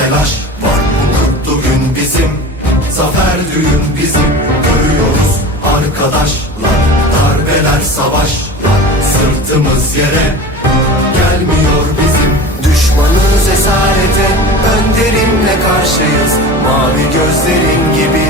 telaş var. Bu mutlu gün bizim Zafer düğün bizim. Görüyoruz arkadaşlar Darbeler savaşlar. Sırtımız yere gelmiyor bizim. Düşmanız esarete önderimle karşıyız. Mavi gözlerin gibi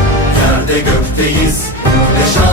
Yerde gökteyiz? Milletiz